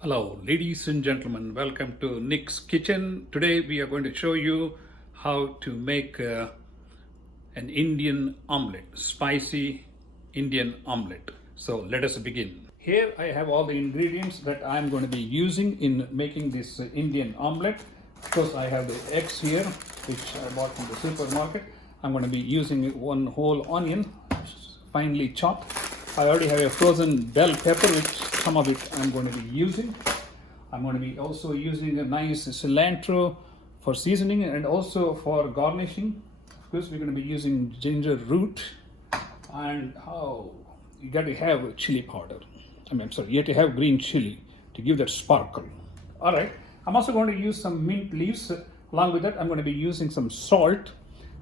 Hello, ladies and gentlemen. Welcome to Nick's Kitchen. Today we are going to show you how to make an Indian omelette, spicy Indian omelette. So let us begin. Here I have all the ingredients that I'm going to be using in making this Indian omelette. Of course, I have the eggs here, which I bought from the supermarket. I'm going to be using one whole onion, finely chopped. I already have a frozen bell pepper, which some of it I'm going to be using. I'm going to be also using a nice cilantro for seasoning and also for garnishing. Of course, we're going to be using ginger root, and you got to have chili powder. You have to have green chili to give that sparkle. All right. I'm also going to use some mint leaves. Along with that, I'm going to be using some salt,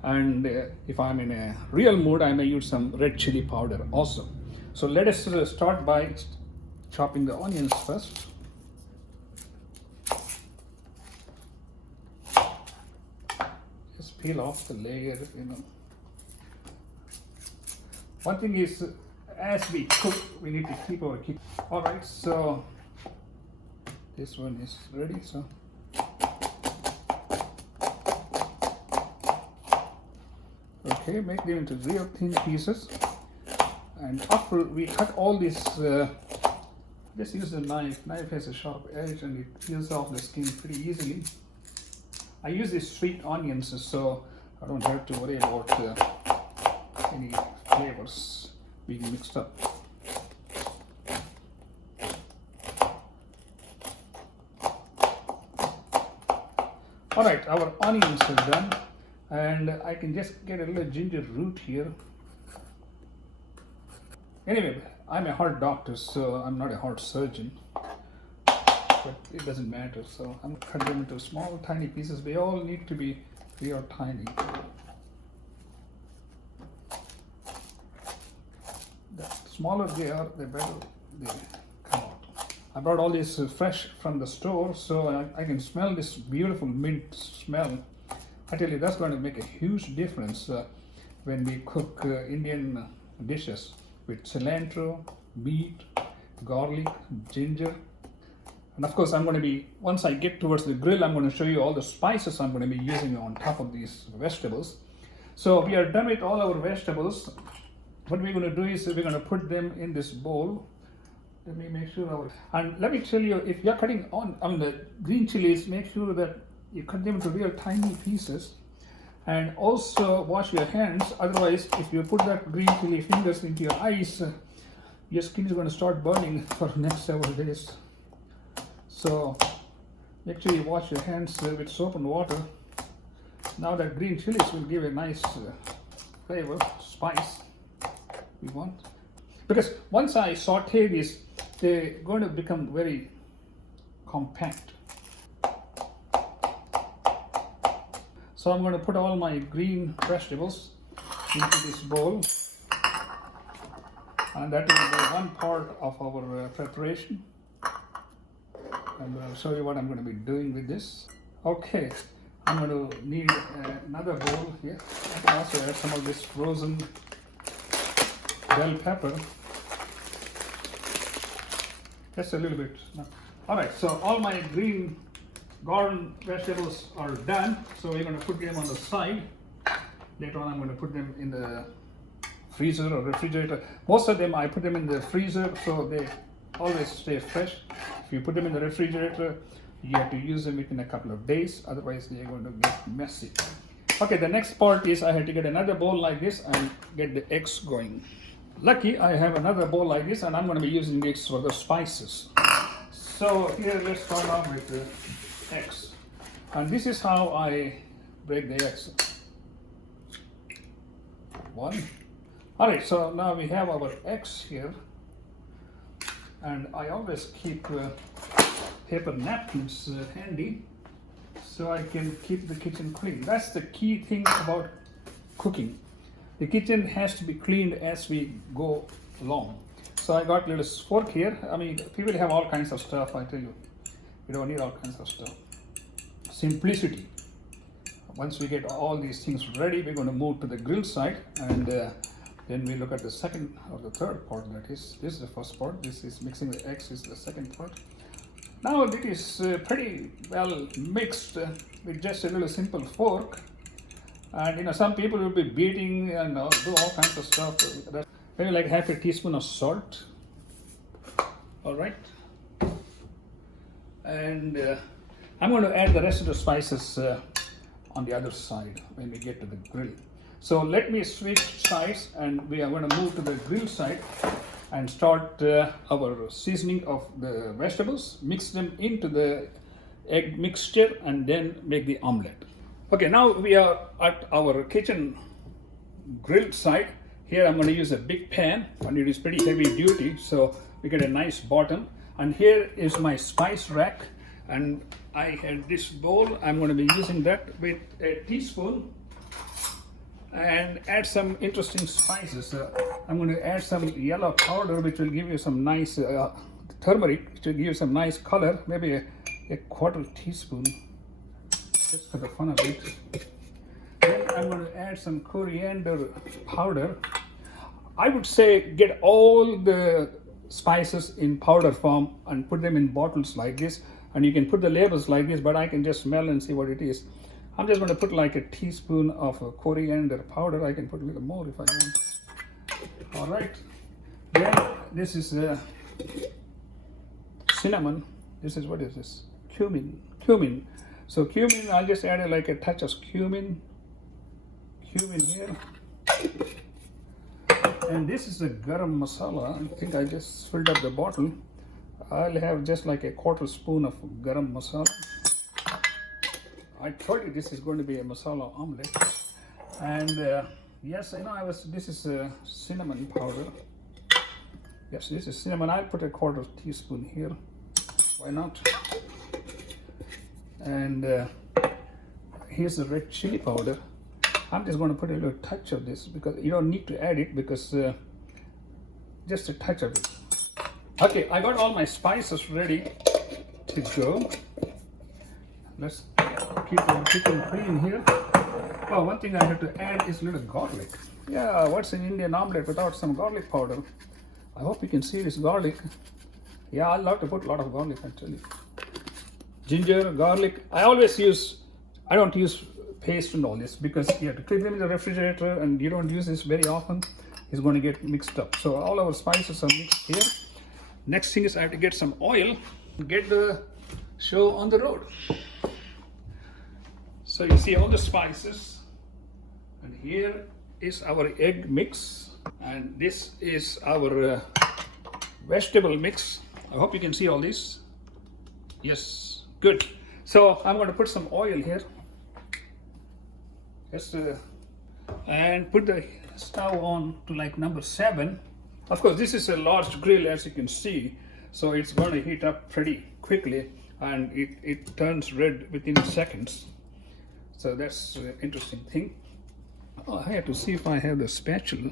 and if I'm in a real mood, I may use some red chili powder also. So let us start by chopping the onions first. Just peel off the layer, One thing is, as we cook, we need to keep our heat. All right, so this one is ready. So okay, make them into real thin pieces. And after we cut all this, just use the knife. Knife has a sharp edge and it peels off the skin pretty easily. I use these sweet onions so I don't have to worry about any flavors being mixed up. Alright, our onions are done, and I can just get a little ginger root here. Anyway, I'm a heart doctor, so I'm not a heart surgeon, but it doesn't matter. So I'm cutting them into small, tiny pieces. They all need to be real tiny. The smaller they are, the better they come out. I brought all this fresh from the store, so I can smell this beautiful mint smell. I tell you, that's going to make a huge difference when we cook Indian dishes with cilantro, meat, garlic, ginger. And of course, I'm going to be, once I get towards the grill, I'm going to show you all the spices I'm going to be using on top of these vegetables. So we are done with all our vegetables. What we're going to do is we're going to put them in this bowl. Let me make sure and let me tell you, if you're cutting on the green chilies, make sure that you cut them into real tiny pieces. And also wash your hands. Otherwise, if you put that green chili fingers into your eyes, your skin is going to start burning for the next several days. So make sure you wash your hands with soap and water. Now that green chilies will give a nice flavor, spice we want. Because once I saute these, they're going to become very compact. So I'm going to put all my green vegetables into this bowl, and that is the one part of our preparation. And I'll show you what I'm going to be doing with this. Okay, I'm going to need another bowl here. I can also add some of this frozen bell pepper. Just a little bit. Alright, so all my green garden vegetables are done, so we're going to put them on the side. Later on I'm going to put them in the freezer or refrigerator. Most of them I put them in the freezer so they always stay fresh. If you put them in the refrigerator, you have to use them within a couple of days, otherwise they are going to get messy. Okay, the next part is I have to get another bowl like this and get the eggs going. Lucky I have another bowl like this, and I'm going to be using this for the spices. So here, let's start off with the eggs. And this is how I break the eggs. One. Alright, so now we have our eggs here. And I always keep paper napkins handy so I can keep the kitchen clean. That's the key thing about cooking. The kitchen has to be cleaned as we go along. So I got a little fork here. I mean, people have all kinds of stuff, I tell you. You don't need all kinds of stuff. Simplicity. Once we get all these things ready, we're going to move to the grill side, and Then we look at the second or the third part, that is, this is the first part, this is mixing the eggs, is the second part. Now it is pretty well mixed with just a little simple fork. And you know, some people will be beating and do all kinds of stuff. Maybe like half a teaspoon of salt. All right. And I'm going to add the rest of the spices on the other side when we get to the grill. So let me switch sides, and we are going to move to the grill side and start our seasoning of the vegetables, mix them into the egg mixture, and then make the omelette. Okay, now we are at our kitchen grill side. Here I'm going to use a big pan, and it is pretty heavy duty, so we get a nice bottom. And here is my spice rack, and I had this bowl. I'm going to be using that with a teaspoon and add some interesting spices. I'm going to add some yellow powder, which will give you some nice turmeric, which will give you some nice color. Maybe a quarter teaspoon, just for the fun of it. Then I'm going to add some coriander powder. I would say get all the spices in powder form and put them in bottles like this, and you can put the labels like this, but I can just smell and see what it is. I'm just going to put like a teaspoon of coriander powder. I can put a little more if I want. All right. Then this is cinnamon. This is, what is this? Cumin. So cumin, I'll just add like a touch of cumin here. And this is a garam masala. I think I just filled up the bottle. I'll have just like a quarter spoon of garam masala. I told you this is going to be a masala omelette. And yes, I know this is cinnamon powder. Yes, this is cinnamon. I'll put a quarter teaspoon here. Why not? And here's the red chili powder. I'm just going to put a little touch of this, because you don't need to add it, because just a touch of it. Okay, I got all my spices ready to go. Let's keep them clean here. Oh, one thing I have to add is a little garlic. Yeah, what's an Indian omelette without some garlic powder? I hope you can see this garlic. Yeah, I love to put a lot of garlic, actually. Ginger, garlic. I don't use paste and all this, because you have to keep them in the refrigerator, and you don't use this very often. It's going to get mixed up. So all our spices are mixed here. Next thing is I have to get some oil and get the show on the road. So you see all the spices, and here is our egg mix, and this is our vegetable mix. I hope you can see all this. Yes, good. So I'm going to put some oil here. Just and put the stove on to like number 7. Of course, this is a large grill, as you can see, so it's going to heat up pretty quickly, and it turns red within seconds. So that's an interesting thing. Oh, I have to see if I have the spatula.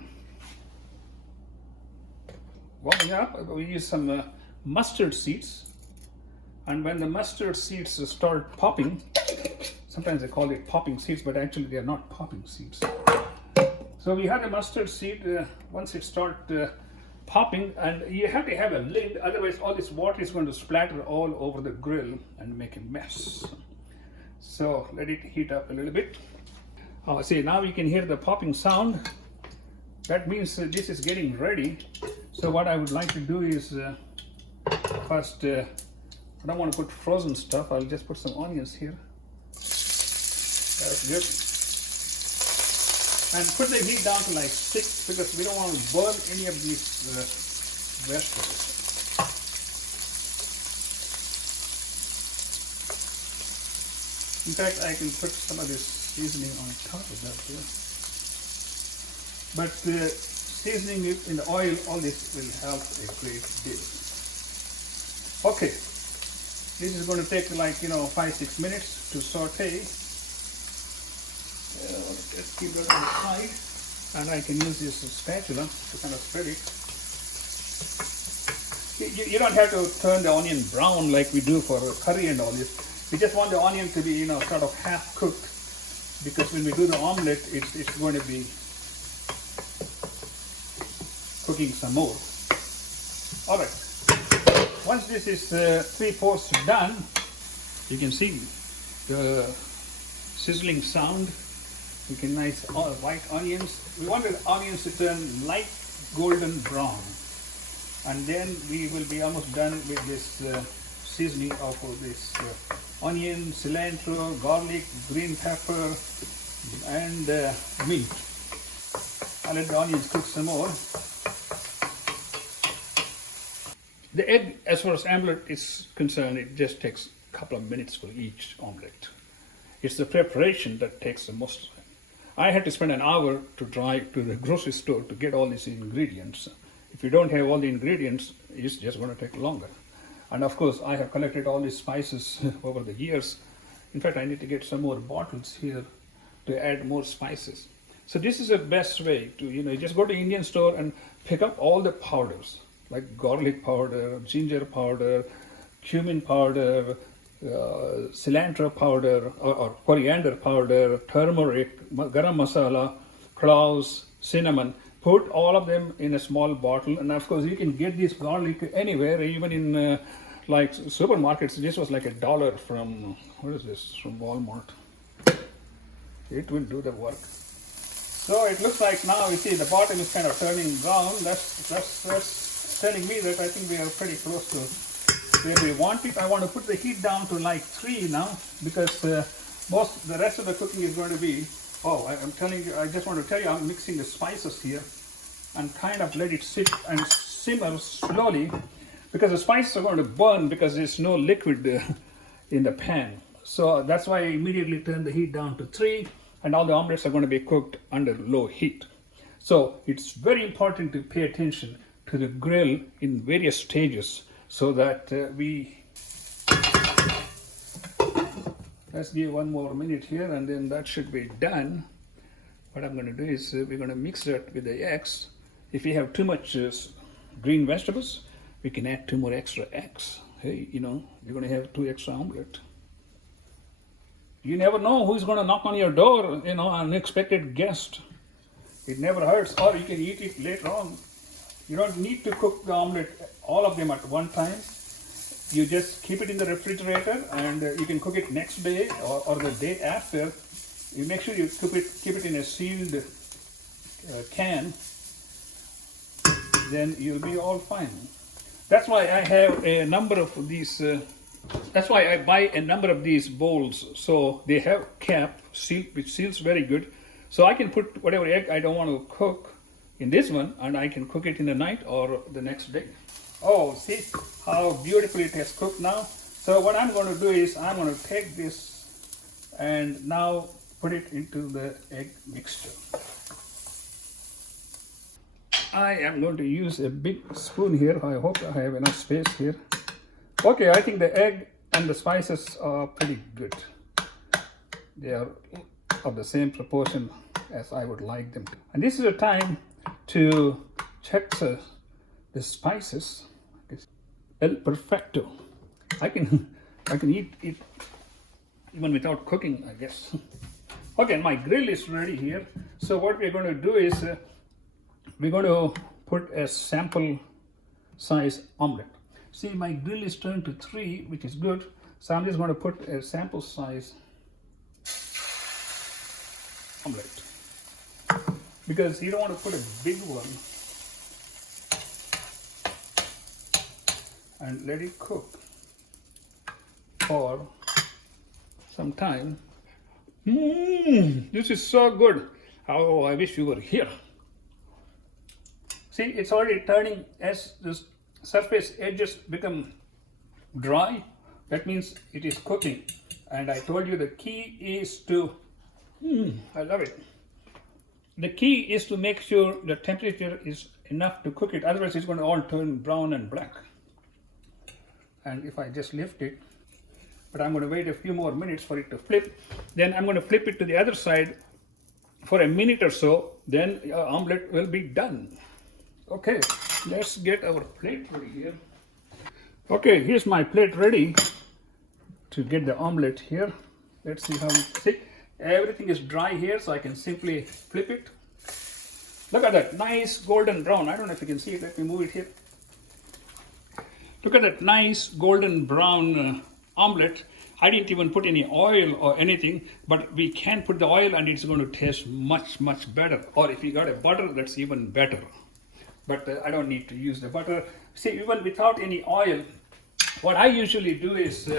Warming up, we use some mustard seeds, and when the mustard seeds start popping, sometimes they call it popping seeds, but actually they are not popping seeds. So we have a mustard seed. Once it starts popping, and you have to have a lid, otherwise all this water is going to splatter all over the grill and make a mess. So let it heat up a little bit. Oh, see, now you can hear the popping sound. That means this is getting ready. So what I would like to do is first, I don't want to put frozen stuff. I'll just put some onions here. That's good. And put the heat down to like 6, because we don't want to burn any of these vegetables. In fact, I can put some of this seasoning on top of that here. But seasoning it in the oil, all this will help a great deal. Okay, this is going to take like 5-6 minutes to saute. Just keep that on the side, and I can use this spatula to kind of spread it. You don't have to turn the onion brown like we do for curry and all this. We just want the onion to be, sort of half cooked, because when we do the omelette, it's going to be cooking some more. All right. Once this is 3/4 done, you can see the sizzling sound. You can nice white onions. We want the onions to turn light golden brown, and then we will be almost done with this seasoning of this onion, cilantro, garlic, green pepper, and mint. I'll let the onions cook some more. The egg, as far as omelette is concerned, it just takes a couple of minutes for each omelette. It's the preparation that takes the most time. I had to spend an hour to drive to the grocery store to get all these ingredients. If you don't have all the ingredients, it's just going to take longer. And of course, I have collected all these spices over the years. In fact, I need to get some more bottles here to add more spices. So this is the best way to, you just go to Indian store and pick up all the powders, like garlic powder, ginger powder, cumin powder, cilantro powder or coriander powder, turmeric, garam masala, cloves, cinnamon. Put all of them in a small bottle, and of course you can get this garlic anywhere, even in like supermarkets. This was like $1 from, what is this, from Walmart. It will do the work. So it looks like now, you see the bottom is kind of turning brown. That's telling me that I think we are pretty close to where we want it. I want to put the heat down to like 3 now, because the rest of the cooking is going to be, I'm telling you, I just want to tell you, I'm mixing the spices here and kind of let it sit and simmer slowly, because the spices are going to burn because there's no liquid in the pan. So that's why I immediately turn the heat down to 3, and all the omelets are going to be cooked under low heat. So it's very important to pay attention to the grill in various stages, so that let's give 1 more minute here, and then that should be done. What I'm going to do is we're going to mix that with the eggs. If you have too much green vegetables, we can add 2 more extra eggs. Hey, you're going to have 2 extra omelets. You never know who's going to knock on your door, an unexpected guest. It never hurts, or you can eat it later on. You don't need to cook the omelet, all of them at one time. You just keep it in the refrigerator, and you can cook it next day or the day after. You make sure you keep it in a sealed can. Then you'll be all fine. That's why I have a number of these. That's why I buy a number of these bowls. So they have cap seal, which seals very good. So I can put whatever egg I don't want to cook in this one, and I can cook it in the night or the next day. Oh, see how beautifully it has cooked now. So what I'm going to do is I'm going to take this and now put it into the egg mixture. I am going to use a big spoon here. I hope I have enough space here. Okay, I think the egg and the spices are pretty good. They are of the same proportion as I would like them to. And this is a time to check the spices. El perfecto. I can eat it even without cooking, I guess. Okay, my grill is ready here. So what we're going to do is we're going to put a sample size omelette. See, my grill is turned to 3, which is good. So I'm just going to put a sample size omelette, because you don't want to put a big one and let it cook for some time. This is so good. Oh, I wish you were here. See, it's already turning. As the surface edges become dry, that means it is cooking. And I told you the key is to, I love it. The key is to make sure the temperature is enough to cook it. Otherwise, it's going to all turn brown and black. And if I just lift it, but I'm going to wait a few more minutes for it to flip. Then I'm going to flip it to the other side for a minute or so. Then your omelette will be done. Okay, let's get our plate ready here. Okay, here's my plate ready to get the omelette here. Let's see how see. Everything is dry here, so I can simply flip it. Look at that nice golden brown. I don't know if you can see it. Let me move it here. Look at that nice golden brown omelette. I didn't even put any oil or anything, but we can put the oil and it's going to taste much, much better. Or if you got a butter, that's even better. But I don't need to use the butter. See, even without any oil, what I usually do is,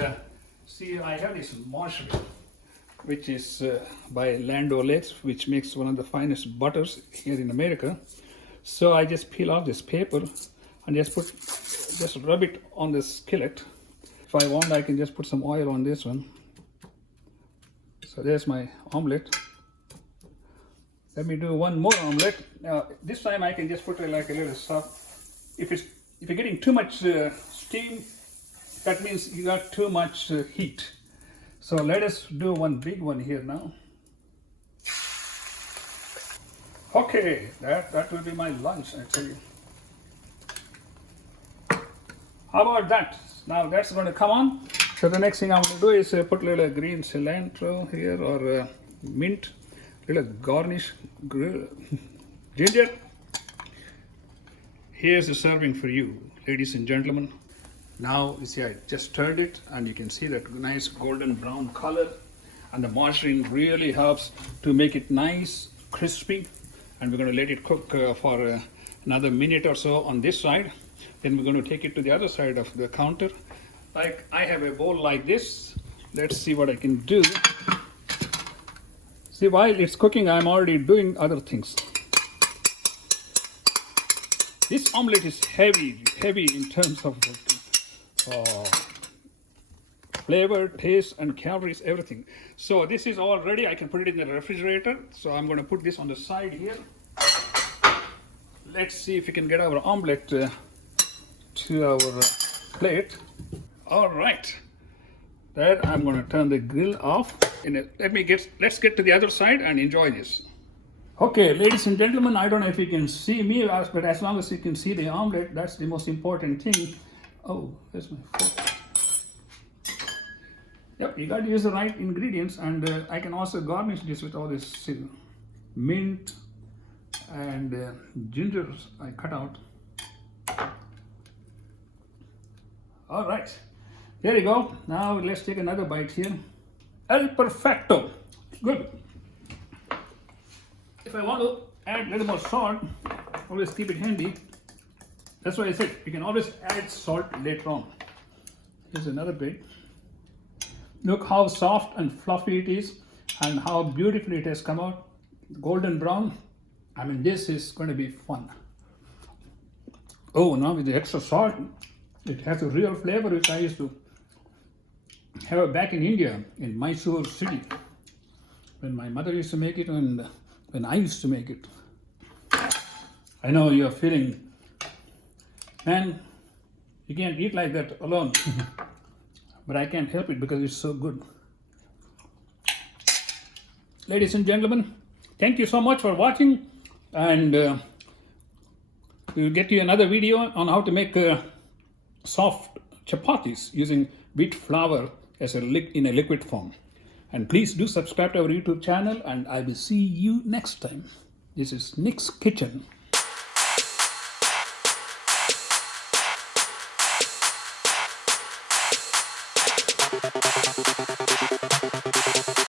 see, I have this margarine, which is by Omelets, which makes one of the finest butters here in America. So I just peel off this paper and just rub it on the skillet. If I want, I can just put some oil on this one. So there's my omelette. Let me do one more omelette. Now this time I can just put it like a little soft. If you're getting too much steam, that means you got too much heat. So let us do one big one here now. Okay, that will be my lunch, I tell you. How about that? Now that's going to come on. So the next thing I'm going to do is put a little green cilantro here, or mint, little garnish, ginger. Here's the serving for you, ladies and gentlemen. Now you see I just stirred it and you can see that nice golden brown color, and the margarine really helps to make it nice, crispy. And we're going to let it cook for another minute or so on this side. Then we're going to take it to the other side of the counter. Like I have a bowl like this. Let's see what I can do. See, while it's cooking, I'm already doing other things. This omelette is heavy in terms of flavor, taste, and calories, everything. So this is all ready. I can put it in the refrigerator. So I'm going to put this on the side here. Let's see if we can get our omelette to our plate. All right. There, I'm going to turn the grill off. Let's get to the other side and enjoy this. Okay, ladies and gentlemen, I don't know if you can see me, but as long as you can see the omelette, that's the most important thing. Oh, there's my fork. Yep, you got to use the right ingredients, and I can also garnish this with all this mint and ginger I cut out. All right, there you go. Now let's take another bite here. El perfecto. Good. If I want to add a little more salt, always keep it handy. That's why I said you can always add salt later on. Here's another bit. Look how soft and fluffy it is, and how beautifully it has come out. Golden brown. I mean, this is going to be fun. Oh, now with the extra salt, it has a real flavor which I used to have back in India, in Mysore city, when my mother used to make it and when I used to make it. I know you're feeling, man, you can't eat like that alone. But I can't help it because it's so good. Ladies and gentlemen, thank you so much for watching, and we'll get you another video on how to make soft chapatis using wheat flour as in a liquid form. And please do subscribe to our YouTube channel, and I will see you next time. This is Nick's Kitchen.